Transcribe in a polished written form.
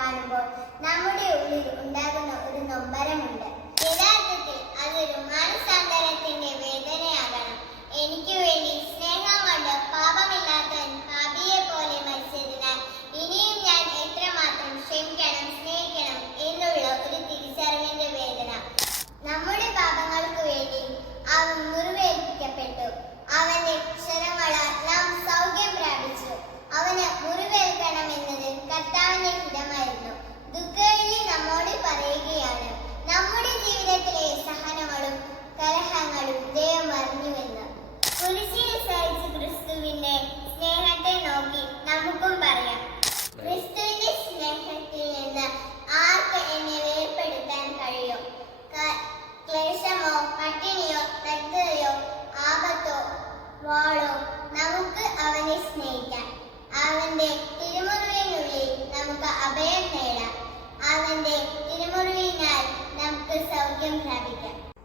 കാണുമ്പോൾ നമ്മുടെ ഉള്ളിൽ ഉണ്ടാകുന്ന ഒരു നൊമ്പരമുണ്ട്. യഥാർത്ഥത്തിൽ അതൊരു മാനസാന്തരത്തിന്റെ വേദനയാകണം. എനിക്ക് വേണ്ടി സ്നേഹം കൊണ്ട് പാപമില്ലാത്തവൻ പാപിയെ പോലെ മരിച്ചതിനാൽ ഇനിയും ഞാൻ എത്രമാത്രം ക്ഷമിക്കണം, സ്നേഹിക്കണം എന്നുള്ള ഒരു തിരിച്ചറിവിന്റെ വേദന. നമ്മുടെ പാപങ്ങൾക്ക് വേണ്ടി അവൻ മുറിവേൽപ്പിക്കപ്പെട്ടു. അവന്റെ ക്ഷരങ്ങളാൽ നാം സൗഖ്യം പ്രാപിച്ചു. അവന് മുറിവേൽക്കണമെന്നത് കർത്താവിന്റെ ഹിതമായിരുന്നു. ദുഃഖവെള്ളി നമ്മോട് പറയുകയാണ്, നമ്മുടെ ജീവിതത്തിലെ സഹനങ്ങളും കലഹങ്ങളും ദൈവം അറിഞ്ഞുവെന്ന്. കുരിശിൽ സഹിച്ച ക്രിസ്തുവിന്റെ സ്നേഹത്തെ നോക്കി നമുക്കും പറയാം, ക്രിസ്തുവിന്റെ സ്നേഹത്തിൽ നിന്ന് ആർക്ക് എന്നെ വേർപെടുത്താൻ കഴിയും? ക്ലേശമോ, പട്ടിണിയോ, നഗ്നതയോ, ആപത്തോ, വാളോ, നമുക്ക് അവനെ സ്നേഹിക്കാം. അവന്റെ